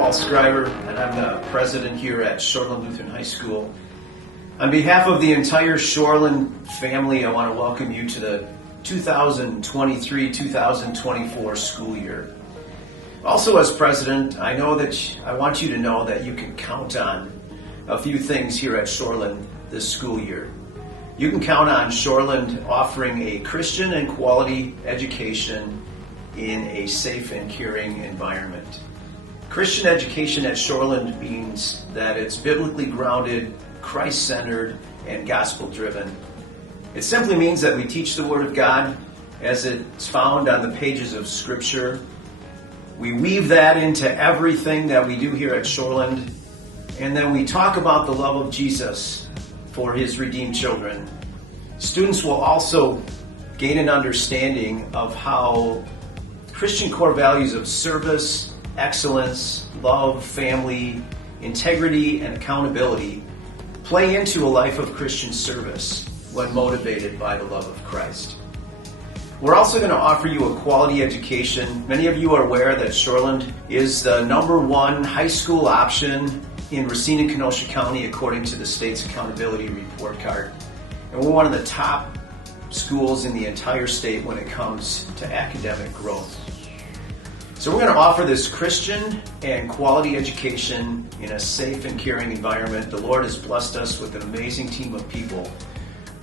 Paul Scriber, and I'm the president here at Shoreland Lutheran High School. On behalf of the entire Shoreland family, I want to welcome you to the 2023-2024 school year. Also, as president, I want you to know that you can count on a few things here at Shoreland this school year. You can count on Shoreland offering a Christian and quality education in a safe and caring environment. Christian education at Shoreland means that it's biblically grounded, Christ-centered, and gospel-driven. It simply means that we teach the Word of God as it's found on the pages of Scripture. We weave that into everything that we do here at Shoreland, and then we talk about the love of Jesus for His redeemed children. Students will also gain an understanding of how Christian core values of service, excellence, love, family, integrity, and accountability play into a life of Christian service when motivated by the love of Christ. We're also going to offer you a quality education. Many of you are aware that Shoreland is the #1 high school option in Racine and Kenosha County according to the state's accountability report card. And we're one of the top schools in the entire state when it comes to academic growth. So we're going to offer this Christian and quality education in a safe and caring environment. The Lord has blessed us with an amazing team of people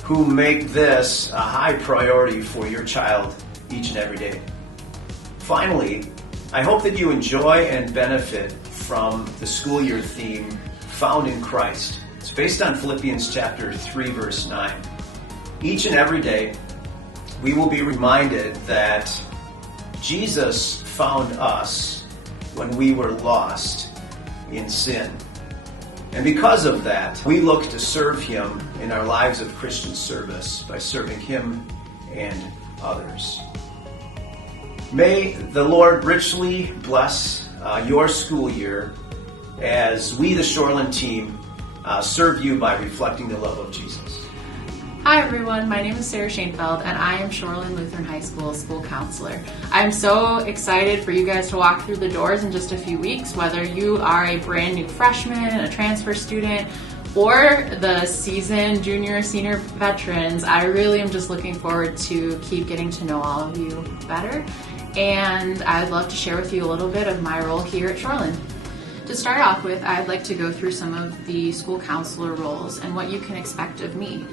who make this a high priority for your child each and every day. Finally, I hope that you enjoy and benefit from the school year theme, Found in Christ. It's based on Philippians chapter 3, verse 9. Each and every day, we will be reminded that Jesus found us when we were lost in sin. And because of that, we look to serve Him in our lives of Christian service by serving Him and others. May the Lord richly bless your school year as we, the Shoreland team, serve you by reflecting the love of Jesus. Hi everyone, my name is Sarah Shainfeld and I am Shoreland Lutheran High School school counselor. I'm so excited for you guys to walk through the doors in just a few weeks, whether you are a brand new freshman, a transfer student, or the seasoned junior, senior veterans. I really am just looking forward to keep getting to know all of you better, and I'd love to share with you a little bit of my role here at Shoreland. To start off with, I'd like to go through some of the school counselor roles and what you can expect of me.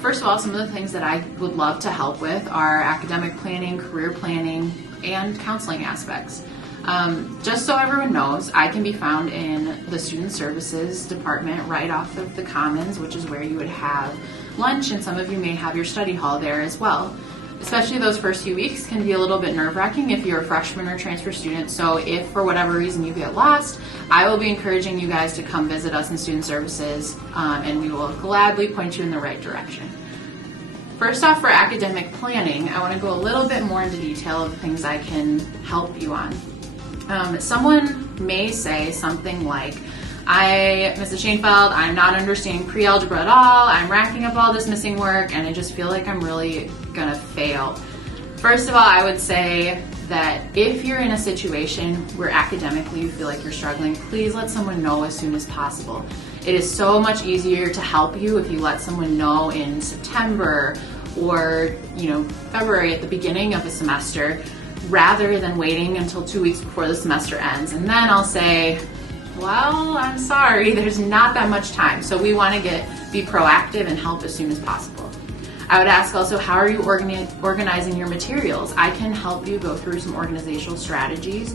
First of all, some of the things that I would love to help with are academic planning, career planning, and counseling aspects. Just so everyone knows, I can be found in the Student Services Department right off of the Commons, which is where you would have lunch, and some of you may have your study hall there as well. Especially those first few weeks can be a little bit nerve-wracking if you're a freshman or transfer student, so if for whatever reason you get lost, I will be encouraging you guys to come visit us in Student Services, and we will gladly point you in the right direction. First off, for academic planning, I want to go a little bit more into detail of things I can help you on. Someone may say something like, Mrs. Shainfeld, I'm not understanding pre-algebra at all, I'm racking up all this missing work, and I just feel like I'm really gonna fail. First of all, I would say that if you're in a situation where academically you feel like you're struggling, please let someone know as soon as possible. It is so much easier to help you if you let someone know in September or February at the beginning of a semester, rather than waiting until 2 weeks before the semester ends. And then I'll say, well, I'm sorry, there's not that much time. So we want to be proactive and help as soon as possible. I would ask also, how are you organizing your materials? I can help you go through some organizational strategies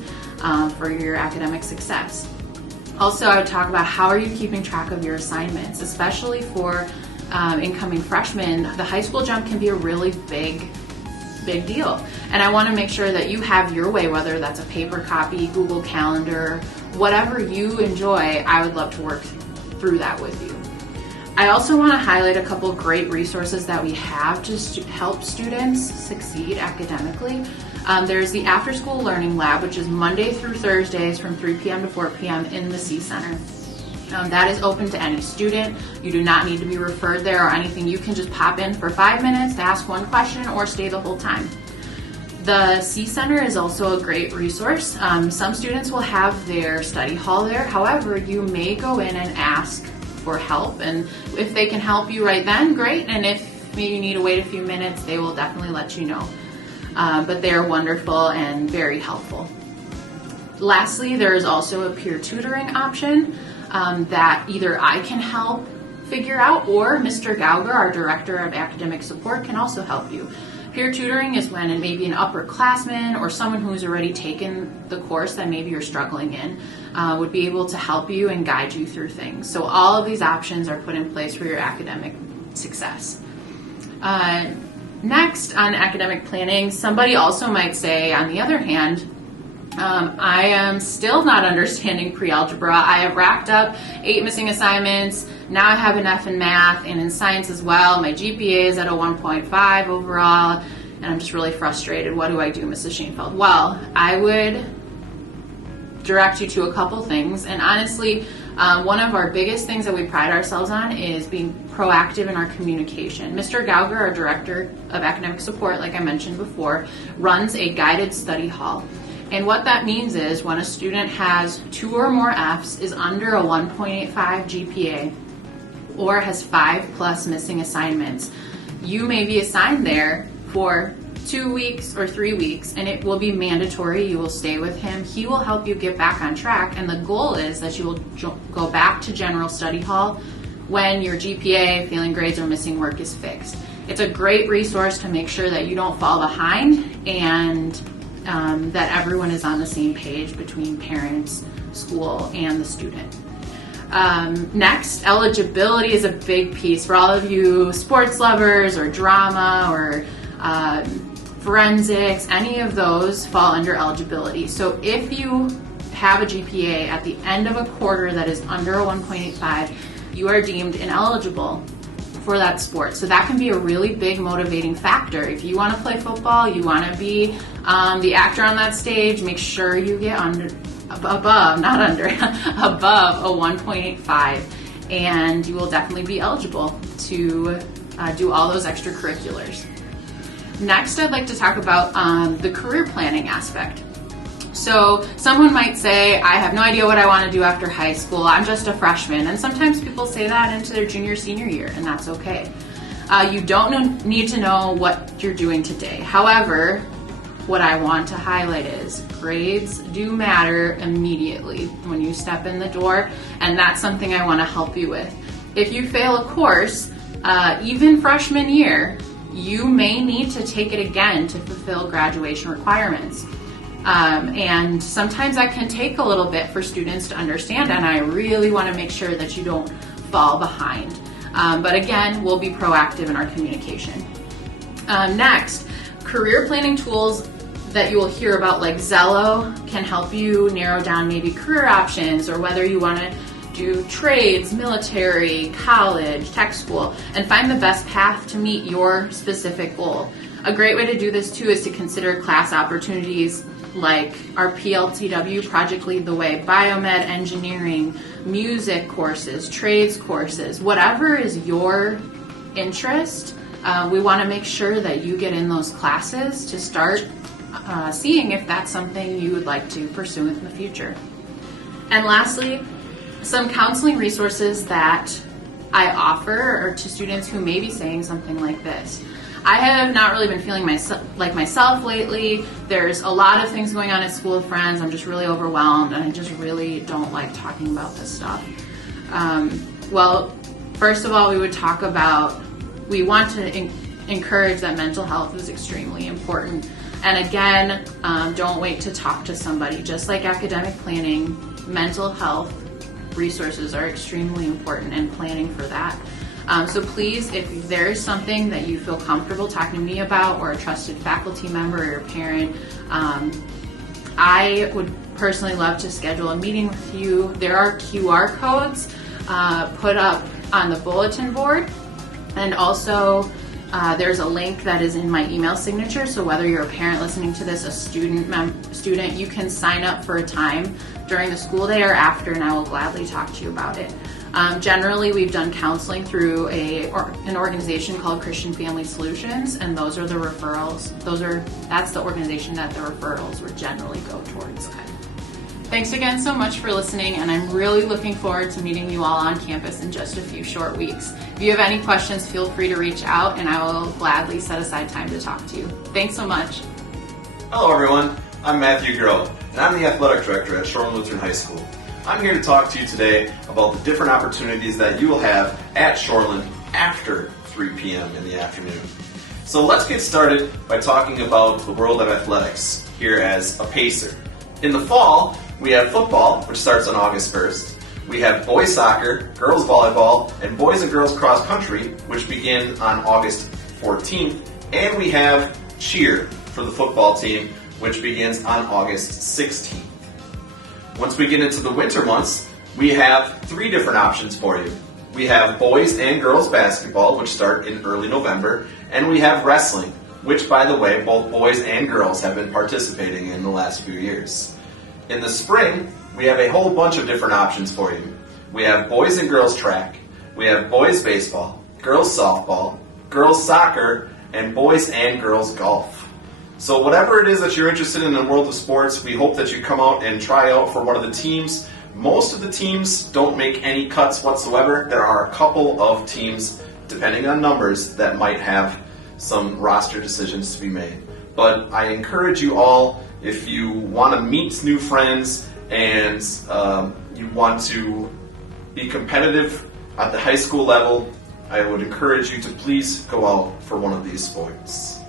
for your academic success. Also, I would talk about how are you keeping track of your assignments, especially for incoming freshmen. The high school jump can be a really big deal. And I want to make sure that you have your way, whether that's a paper copy, Google Calendar, whatever you enjoy. I would love to work through that with you. I also want to highlight a couple great resources that we have to help students succeed academically. There's the After School Learning Lab, which is Monday through Thursdays from 3 p.m. to 4 p.m. in the C Center. That is open to any student. You do not need to be referred there or anything. You can just pop in for 5 minutes to ask one question or stay the whole time. The C Center is also a great resource. Some students will have their study hall there. However, you may go in and ask for help, and if they can help you right then, great. And if maybe you need to wait a few minutes, they will definitely let you know. But they are wonderful and very helpful. Lastly, there is also a peer tutoring option that either I can help figure out, or Mr. Gauger, our Director of Academic Support, can also help you. Peer tutoring is when maybe an upperclassman or someone who's already taken the course that maybe you're struggling in would be able to help you and guide you through things. So all of these options are put in place for your academic success. Next, on academic planning, somebody also might say, on the other hand, I am still not understanding pre-algebra. I have racked up 8 missing assignments. Now I have an F in math and in science as well. My GPA is at a 1.5 overall, and I'm just really frustrated. What do I do, Mrs. Shainfeld? Well, I would direct you to a couple things. And honestly, one of our biggest things that we pride ourselves on is being proactive in our communication. Mr. Gauger, our Director of Academic Support, like I mentioned before, runs a guided study hall. And what that means is when a student has 2 or more Fs, is under a 1.85 GPA, or has 5+ missing assignments, you may be assigned there for 2 weeks or 3 weeks, and it will be mandatory. You will stay with him. He will help you get back on track, and the goal is that you will go back to general study hall when your GPA, failing grades, or missing work is fixed. It's a great resource to make sure that you don't fall behind, and that everyone is on the same page between parents, school, and the student. Next, eligibility is a big piece for all of you sports lovers or drama or forensics. Any of those fall under eligibility. So if you have a GPA at the end of a quarter that is under a 1.85, you are deemed ineligible for that sport. So that can be a really big motivating factor. If you want to play football, you want to be the actor on that stage, make sure you get above a 1.85, and you will definitely be eligible to do all those extracurriculars. Next, I'd like to talk about the career planning aspect. So someone might say, I have no idea what I want to do after high school. I'm just a freshman. And sometimes people say that into their junior, senior year, and that's okay. You don't need to know what you're doing today. However, what I want to highlight is grades do matter immediately when you step in the door, and that's something I want to help you with. If you fail a course, even freshman year, you may need to take it again to fulfill graduation requirements. And sometimes that can take a little bit for students to understand, and I really want to make sure that you don't fall behind. But again, we'll be proactive in our communication. Next, career planning tools that you will hear about, like Zello, can help you narrow down maybe career options, or whether you want to do trades, military, college, tech school, and find the best path to meet your specific goal. A great way to do this too is to consider class opportunities like our PLTW, Project Lead the Way, biomed, engineering, music courses, trades courses, whatever is your interest. We want to make sure that you get in those classes to start seeing if that's something you would like to pursue in the future. And lastly, some counseling resources that I offer are to students who may be saying something like this. I have not really been feeling like myself lately. There's a lot of things going on at school with friends. I'm just really overwhelmed, and I just really don't like talking about this stuff. Well, first of all, we want to encourage that mental health is extremely important. And again, don't wait to talk to somebody. Just like academic planning, mental health resources are extremely important, and planning for that. So please, if there is something that you feel comfortable talking to me about, or a trusted faculty member or your parent, I would personally love to schedule a meeting with you. There are QR codes put up on the bulletin board, and also there's a link that is in my email signature. So whether you're a parent listening to this, a student, you can sign up for a time during the school day or after, and I will gladly talk to you about it. Generally, we've done counseling through an organization called Christian Family Solutions, and those are the referrals. That's the organization that the referrals would generally go towards. Thanks again so much for listening, and I'm really looking forward to meeting you all on campus in just a few short weeks. If you have any questions, feel free to reach out, and I will gladly set aside time to talk to you. Thanks so much. Hello everyone, I'm Matthew Groh, and I'm the Athletic Director at Shoreland Lutheran High School. I'm here to talk to you today about the different opportunities that you will have at Shoreland after 3 p.m. in the afternoon. So let's get started by talking about the world of athletics here as a Pacer. In the fall, we have football, which starts on August 1st. We have boys soccer, girls volleyball, and boys and girls cross country, which begin on August 14th. And we have cheer for the football team, which begins on August 16th. Once we get into the winter months, we have 3 different options for you. We have boys and girls basketball, which start in early November, and we have wrestling, which, by the way, both boys and girls have been participating in the last few years. In the spring, we have a whole bunch of different options for you. We have boys and girls track, we have boys baseball, girls softball, girls soccer, and boys and girls golf. So whatever it is that you're interested in the world of sports, we hope that you come out and try out for one of the teams. Most of the teams don't make any cuts whatsoever. There are a couple of teams, depending on numbers, that might have some roster decisions to be made. But I encourage you all, if you want to meet new friends and you want to be competitive at the high school level, I would encourage you to please go out for one of these sports.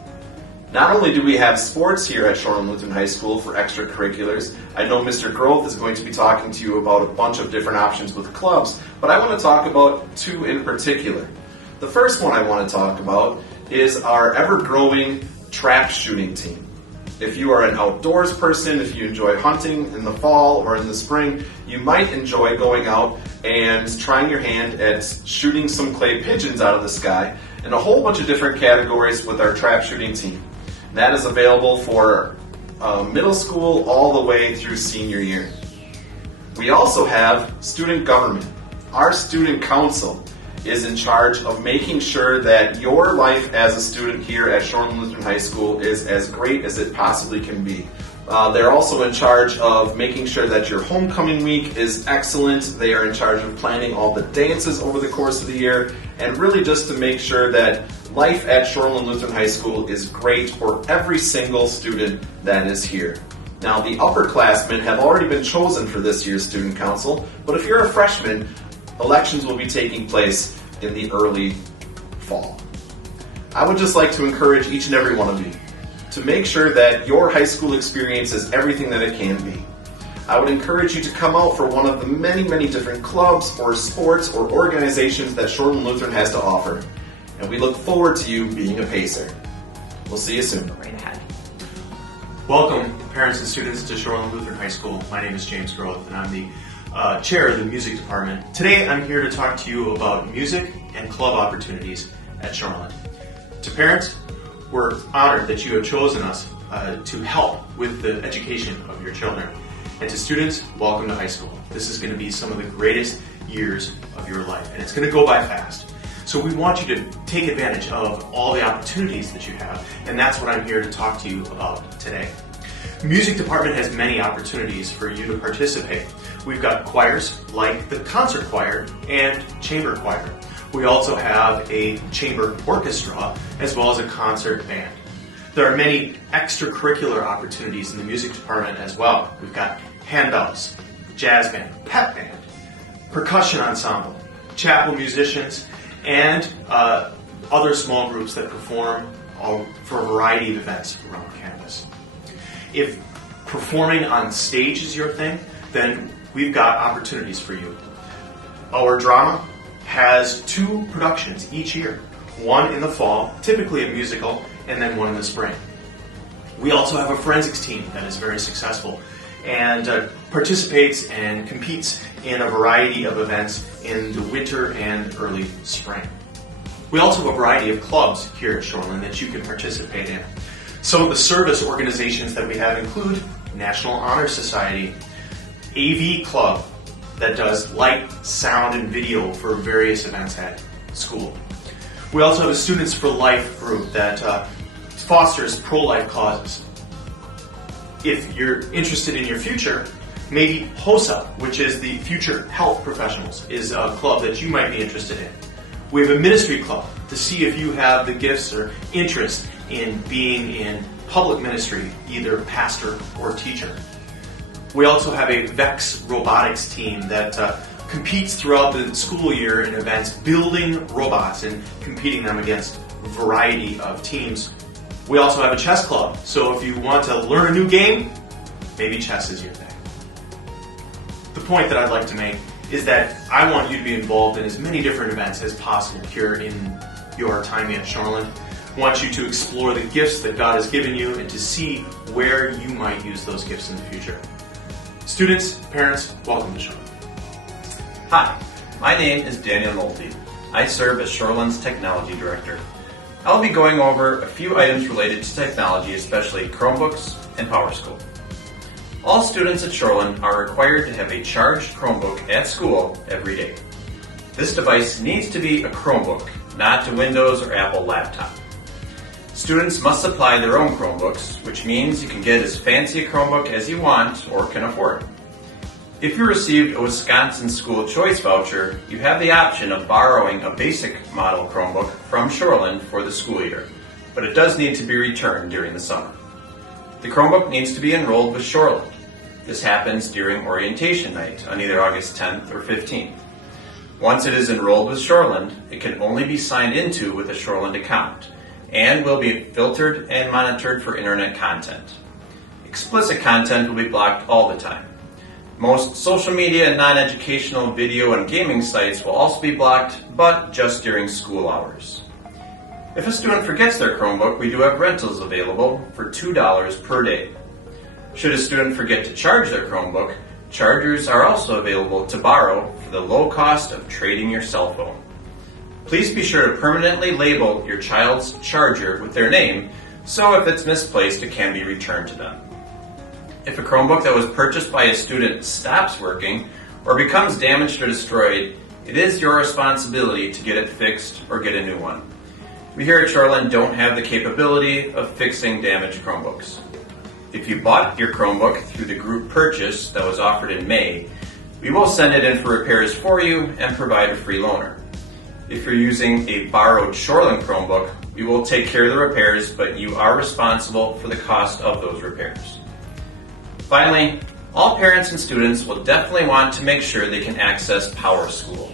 Not only do we have sports here at Shoreland Lutheran High School for extracurriculars, I know Mr. Groth is going to be talking to you about a bunch of different options with clubs, but I want to talk about 2 in particular. The first one I want to talk about is our ever-growing trap shooting team. If you are an outdoors person, if you enjoy hunting in the fall or in the spring, you might enjoy going out and trying your hand at shooting some clay pigeons out of the sky in a whole bunch of different categories with our trap shooting team. That is available for middle school all the way through senior year. We also have student government. Our student council is in charge of making sure that your life as a student here at Shoreland Lutheran High School is as great as it possibly can be. They're also in charge of making sure that your homecoming week is excellent. They are in charge of planning all the dances over the course of the year, and really just to make sure that life at Shoreland Lutheran High School is great for every single student that is here. Now, the upperclassmen have already been chosen for this year's student council, but if you're a freshman, elections will be taking place in the early fall. I would just like to encourage each and every one of you to make sure that your high school experience is everything that it can be. I would encourage you to come out for one of the many, many different clubs or sports or organizations that Shoreland Lutheran has to offer. And we look forward to you being a Pacer. We'll see you soon. Right ahead. Welcome, parents and students, to Shoreland Lutheran High School. My name is James Groth, and I'm the chair of the music department. Today, I'm here to talk to you about music and club opportunities at Shoreland. To parents, we're honored that you have chosen us to help with the education of your children. And to students, welcome to high school. This is going to be some of the greatest years of your life, and it's going to go by fast. So we want you to take advantage of all the opportunities that you have, and that's what I'm here to talk to you about today. The music department has many opportunities for you to participate. We've got choirs like the concert choir and chamber choir. We also have a chamber orchestra as well as a concert band. There are many extracurricular opportunities in the music department as well. We've got handbells, jazz band, pep band, percussion ensemble, chapel musicians, and other small groups that perform for a variety of events around campus. If performing on stage is your thing, then we've got opportunities for you. Our drama has 2 productions each year, one in the fall, typically a musical, and then one in the spring. We also have a forensics team that is very successful and participates and competes in a variety of events in the winter and early spring. We also have a variety of clubs here at Shoreland that you can participate in. Some of the service organizations that we have include National Honor Society, AV club that does light, sound, and video for various events at school. We also have a Students for Life group that fosters pro-life causes. If you're interested in your future, maybe HOSA, which is the Future Health Professionals, is a club that you might be interested in. We have a ministry club to see if you have the gifts or interest in being in public ministry, either pastor or teacher. We also have a VEX robotics team that competes throughout the school year in events building robots and competing them against a variety of teams. We also have a chess club, so if you want to learn a new game, maybe chess is your thing. The point that I'd like to make is that I want you to be involved in as many different events as possible here in your time at Shoreland. I want you to explore the gifts that God has given you and to see where you might use those gifts in the future. Students, parents, welcome to Shoreland. Hi, my name is Daniel Nolte. I serve as Shoreland's Technology Director. I'll be going over a few items related to technology, especially Chromebooks and PowerSchool. All students at Shoreland are required to have a charged Chromebook at school every day. This device needs to be a Chromebook, not a Windows or Apple laptop. Students must supply their own Chromebooks, which means you can get as fancy a Chromebook as you want or can afford. If you received a Wisconsin School Choice voucher, you have the option of borrowing a basic model Chromebook from Shoreland for the school year, but it does need to be returned during the summer. The Chromebook needs to be enrolled with Shoreland. This happens during orientation night on either August 10th or 15th. Once it is enrolled with Shoreland, it can only be signed into with a Shoreland account and will be filtered and monitored for internet content. Explicit content will be blocked all the time. Most social media and non-educational video and gaming sites will also be blocked, but just during school hours. If a student forgets their Chromebook, we do have rentals available for $2 per day. Should a student forget to charge their Chromebook, chargers are also available to borrow for the low cost of trading your cell phone. Please be sure to permanently label your child's charger with their name, so if it's misplaced, it can be returned to them. If a Chromebook that was purchased by a student stops working or becomes damaged or destroyed, it is your responsibility to get it fixed or get a new one. We here at Shoreland don't have the capability of fixing damaged Chromebooks. If you bought your Chromebook through the group purchase that was offered in May, we will send it in for repairs for you and provide a free loaner. If you're using a borrowed Shoreland Chromebook, we will take care of the repairs, but you are responsible for the cost of those repairs. Finally, all parents and students will definitely want to make sure they can access PowerSchool.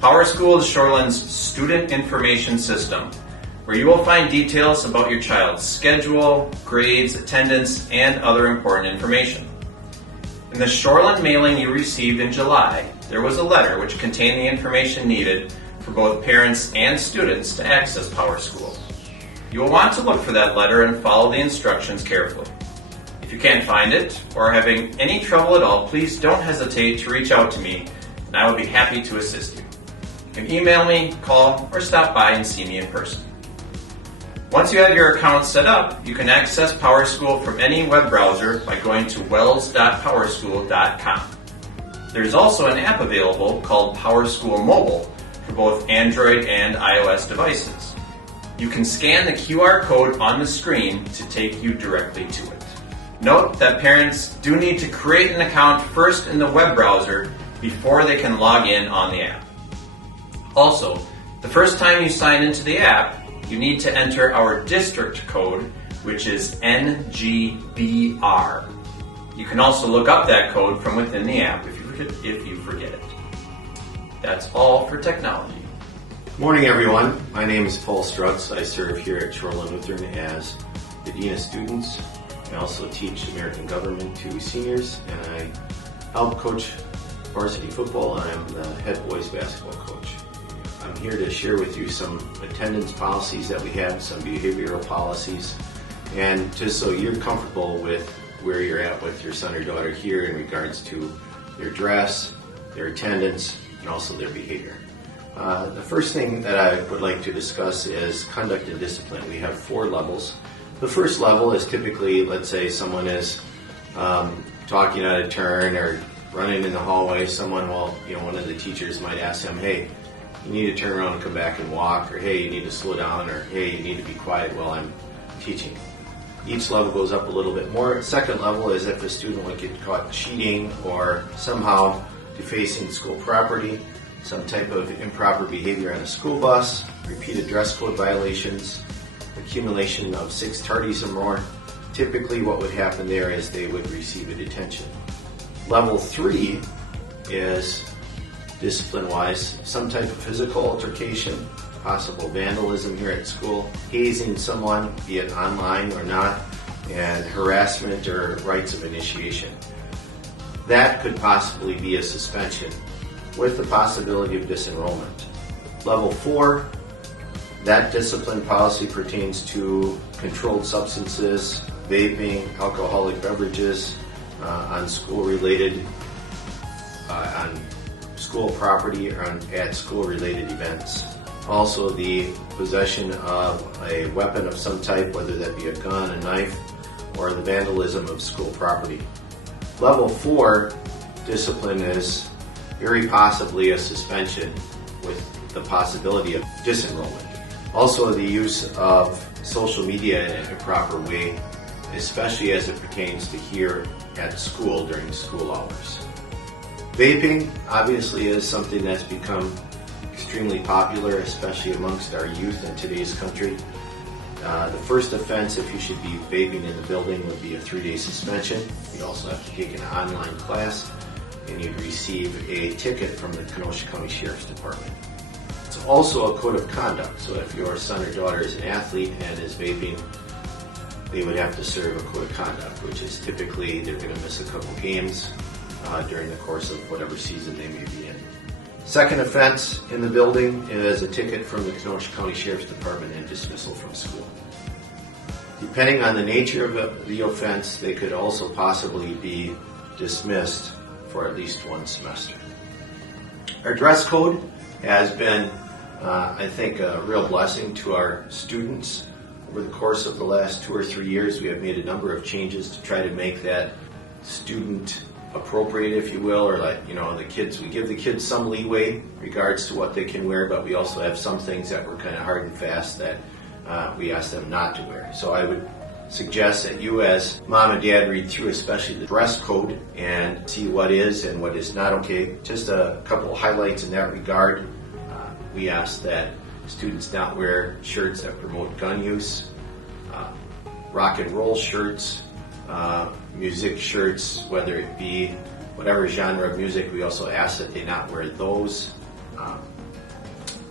PowerSchool is Shoreland's student information system, where you will find details about your child's schedule, grades, attendance, and other important information. In the Shoreland mailing you received in July, there was a letter which contained the information needed for both parents and students to access PowerSchool. You will want to look for that letter and follow the instructions carefully. If you can't find it or are having any trouble at all, please don't hesitate to reach out to me and I will be happy to assist you. You can email me, call, or stop by and see me in person. Once you have your account set up, you can access PowerSchool from any web browser by going to wells.powerschool.com. There's also an app available called PowerSchool Mobile for both Android and iOS devices. You can scan the QR code on the screen to take you directly to it. Note that parents do need to create an account first in the web browser before they can log in on the app. Also, the first time you sign into the app, you need to enter our district code, which is NGBR. You can also look up that code from within the app if you forget it. That's all for technology. Good morning, everyone. My name is Paul Strutz. I serve here at Shoreland Lutheran as the Dean of Students. I also teach American government to seniors, and I help coach varsity football, and I'm the head boys basketball coach. I'm here to share with you some attendance policies that we have, some behavioral policies, and just so you're comfortable with where you're at with your son or daughter here in regards to their dress, their attendance, and also their behavior. The first thing that I would like to discuss is conduct and discipline. We have 4 levels. The first level is typically, let's say someone is talking out of turn or running in the hallway, one of the teachers might ask him, hey, you need to turn around and come back and walk, or hey, you need to slow down, or hey, you need to be quiet while I'm teaching. Each level goes up a little bit more. Second level is if a student would get caught cheating or somehow defacing school property, some type of improper behavior on a school bus, repeated dress code violations, accumulation of 6 tardies or more. Typically what would happen there is they would receive a detention. Level 3 is discipline-wise, some type of physical altercation, possible vandalism here at school, hazing someone, be it online or not, and harassment or rites of initiation. That could possibly be a suspension with the possibility of disenrollment. Level 4, that discipline policy pertains to controlled substances, vaping, alcoholic beverages, on school-related, on school property or at school-related events. Also, the possession of a weapon of some type, whether that be a gun, a knife, or the vandalism of school property. Level 4 discipline is very possibly a suspension with the possibility of disenrollment. Also, the use of social media in an improper way, especially as it pertains to here at school during school hours. Vaping obviously is something that's become extremely popular, especially amongst our youth in today's country. The first offense, if you should be vaping in the building, would be a 3-day suspension. You'd also have to take an online class, and you'd receive a ticket from the Kenosha County Sheriff's Department. It's also a code of conduct, so if your son or daughter is an athlete and is vaping, they would have to serve a code of conduct, which is typically they're going to miss a couple games during the course of whatever season they may be in. Second offense in the building is a ticket from the Kenosha County Sheriff's Department and dismissal from school. Depending on the nature of the offense, they could also possibly be dismissed for at least 1 semester. Our dress code has been, I think, a real blessing to our students. Over the course of the last 2 or 3 years, we have made a number of changes to try to make that student appropriate, if you will, or we give the kids some leeway in regards to what they can wear, but we also have some things that were kind of hard and fast that we ask them not to wear. So I would suggest that you as mom and dad read through especially the dress code and see what is and what is not okay. Just a couple of highlights in that regard. We ask that students not wear shirts that promote gun use, rock and roll shirts, music shirts, whether it be whatever genre of music. We also ask that they not wear those.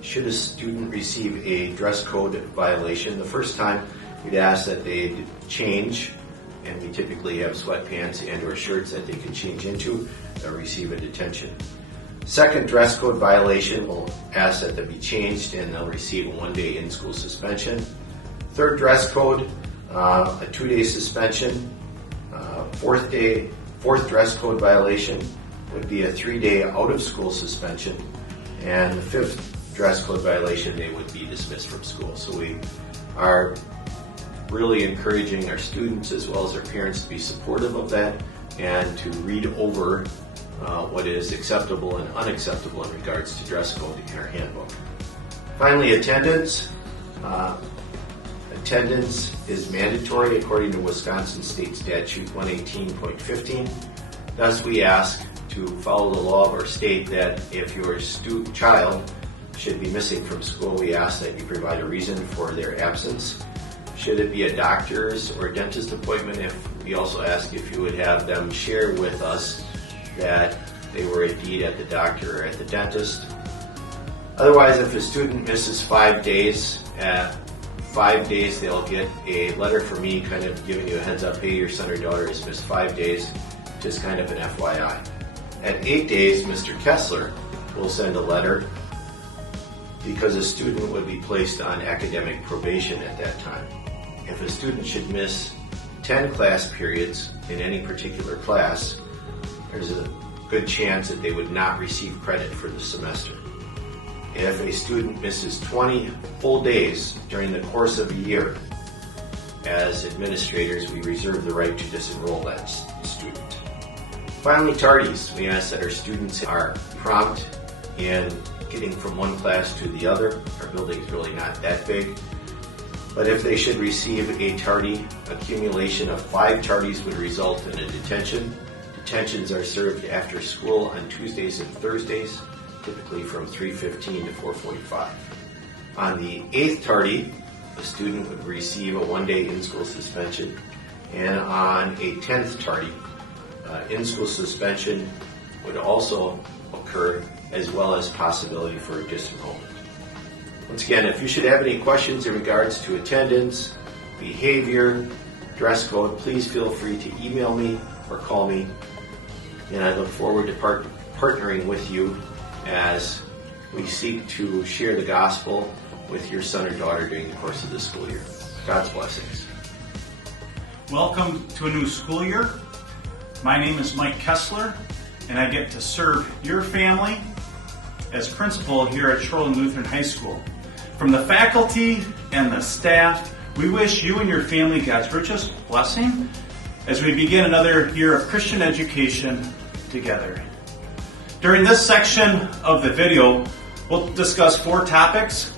Should a student receive a dress code violation, the first time we'd ask that they change, and we typically have sweatpants and or shirts that they can change into. They'll receive a detention. Second dress code violation, we'll ask that they be changed and they'll receive a 1-day in-school suspension. Third dress code, a 2-day suspension. Fourth dress code violation would be a 3-day out-of-school suspension. And the fifth dress code violation, they would be dismissed from school. So we are really encouraging our students as well as their parents to be supportive of that and to read over what is acceptable and unacceptable in regards to dress code in our handbook. Finally, attendance. Attendance is mandatory according to Wisconsin State Statute 118.15. Thus, we ask to follow the law of our state that if your child should be missing from school, we ask that you provide a reason for their absence. Should it be a doctor's or dentist appointment, we also ask if you would have them share with us that they were indeed at the doctor or at the dentist. Otherwise, if a student misses 5 days, at 5 days they'll get a letter from me kind of giving you a heads up, hey, your son or daughter has missed 5 days, just kind of an FYI. At 8 days, Mr. Kessler will send a letter because a student would be placed on academic probation at that time. If a student should miss 10 class periods in any particular class, there's a good chance that they would not receive credit for the semester. If a student misses 20 full days during the course of a year, as administrators, we reserve the right to disenroll that student. Finally, tardies. We ask that our students are prompt in getting from one class to the other. Our building is really not that big. But if they should receive a tardy, accumulation of 5 tardies would result in a detention. Detentions are served after school on Tuesdays and Thursdays, typically from 3:15 to 4:45. On the 8th tardy, the student would receive a 1-day in-school suspension. And on a 10th tardy, in-school suspension would also occur, as well as possibility for a disenrollment. Once again, if you should have any questions in regards to attendance, behavior, dress code, please feel free to email me or call me. And I look forward to partnering with you as we seek to share the gospel with your son or daughter during the course of the school year. God's blessings. Welcome to a new school year. My name is Mike Kessler, and I get to serve your family as principal here at Shoreland Lutheran High School. From the faculty and the staff, we wish you and your family God's richest blessing as we begin another year of Christian education together. During this section of the video, we'll discuss 4 topics.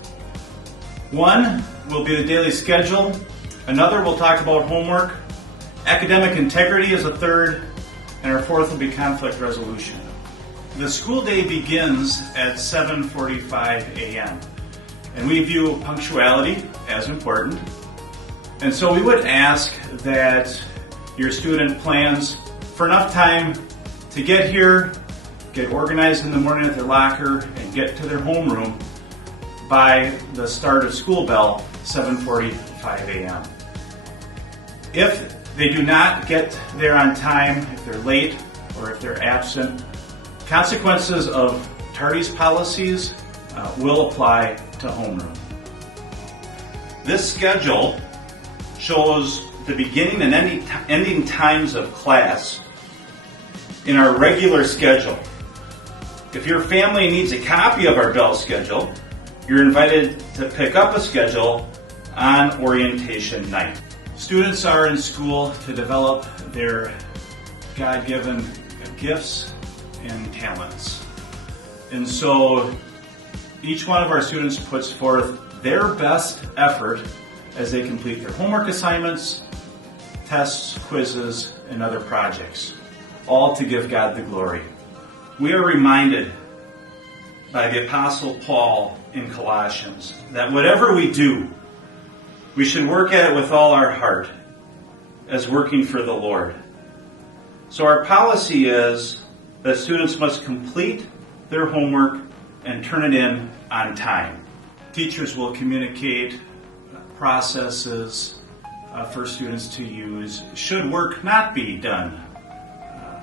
One will be the daily schedule. Another, we'll talk about homework. Academic integrity is a third. And our 4th will be conflict resolution. The school day begins at 7:45 a.m. And we view punctuality as important. And so we would ask that your student plans for enough time to get here, get organized in the morning at their locker, and get to their homeroom by the start of school bell, 7:45 a.m. If they do not get there on time, if they're late or if they're absent, consequences of tardies policies will apply to homeroom. This schedule shows the beginning and ending times of class in our regular schedule. If your family needs a copy of our bell schedule, you're invited to pick up a schedule on orientation night. Students are in school to develop their God-given gifts and talents. And so each one of our students puts forth their best effort as they complete their homework assignments, tests, quizzes, and other projects, all to give God the glory. We are reminded by the Apostle Paul in Colossians that whatever we do, we should work at it with all our heart as working for the Lord. So our policy is that students must complete their homework and turn it in on time. Teachers will communicate processes for students to use should work not be done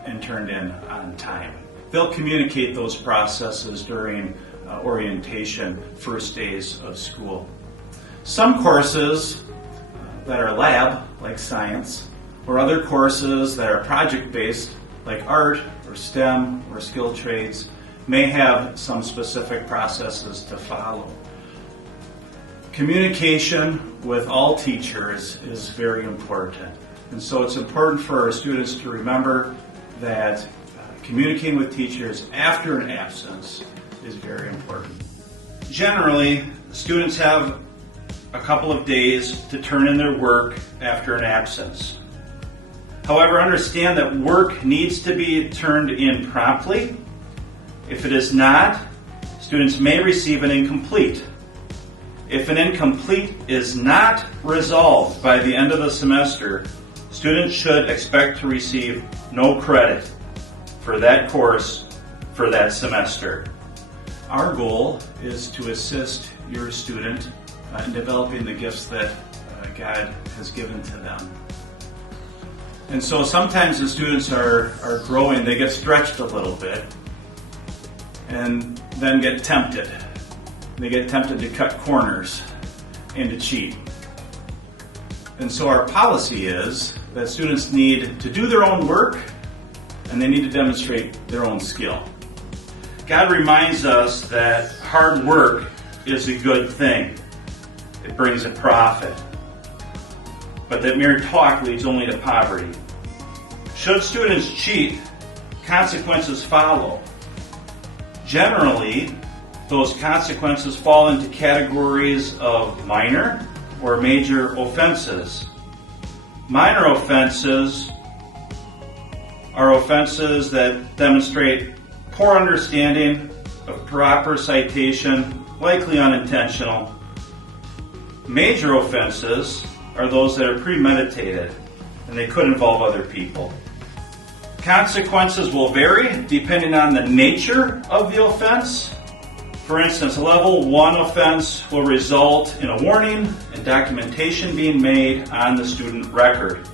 and turned in on time. They'll communicate those processes during orientation, first days of school. Some courses that are lab, like science, or other courses that are project-based, like art or STEM or skilled trades, may have some specific processes to follow. Communication with all teachers is very important. And so it's important for our students to remember that communicating with teachers after an absence is very important. Generally, students have a couple of days to turn in their work after an absence. However, understand that work needs to be turned in promptly. If it is not, students may receive an incomplete. If an incomplete is not resolved by the end of the semester, students should expect to receive no credit for that course for that semester. Our goal is to assist your student in developing the gifts that God has given to them. And so sometimes the students are growing, they get stretched a little bit and then get tempted. They get tempted to cut corners and to cheat. And so our policy is that students need to do their own work and they need to demonstrate their own skill. God reminds us that hard work is a good thing. It brings a profit. But that mere talk leads only to poverty. Should students cheat, consequences follow. Generally, those consequences fall into categories of minor or major offenses. Minor offenses are offenses that demonstrate poor understanding of proper citation, likely unintentional. Major offenses are those that are premeditated, and they could involve other people. Consequences will vary depending on the nature of the offense. For instance, a level 1 offense will result in a warning and documentation being made on the student record.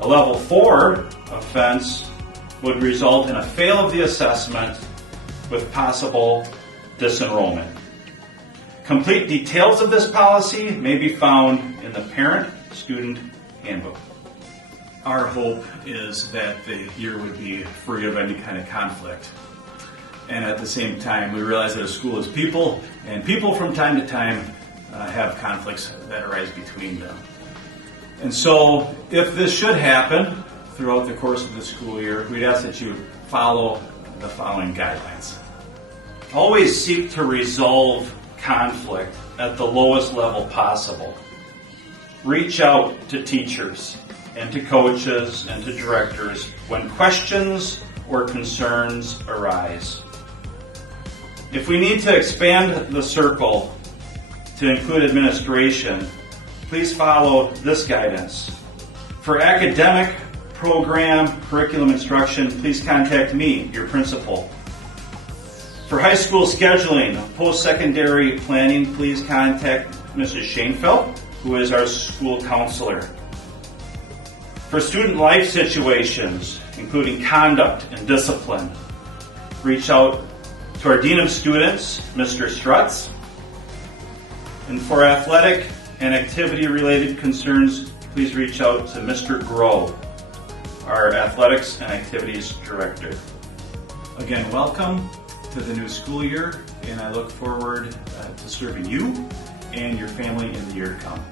A level 4 offense would result in a fail of the assessment with possible disenrollment. Complete details of this policy may be found in the Parent-Student Handbook. Our hope is that the year would be free of any kind of conflict. And at the same time, we realize that a school is people, and people from time to time have conflicts that arise between them. And so, if this should happen throughout the course of the school year, we'd ask that you follow the following guidelines. Always seek to resolve conflict at the lowest level possible. Reach out to teachers and to coaches and to directors when questions or concerns arise. If we need to expand the circle to include administration, please follow this guidance. For academic, program, curriculum instruction, please contact me, your principal. For high school scheduling, post-secondary planning, please contact Mrs. Shainfeld, who is our school counselor. For student life situations, including conduct and discipline, reach out to our Dean of Students, Mr. Strutz. And for athletic and activity-related concerns, please reach out to Mr. Groh, our Athletics and Activities Director. Again, welcome to the new school year, and I look forward to serving you and your family in the year to come.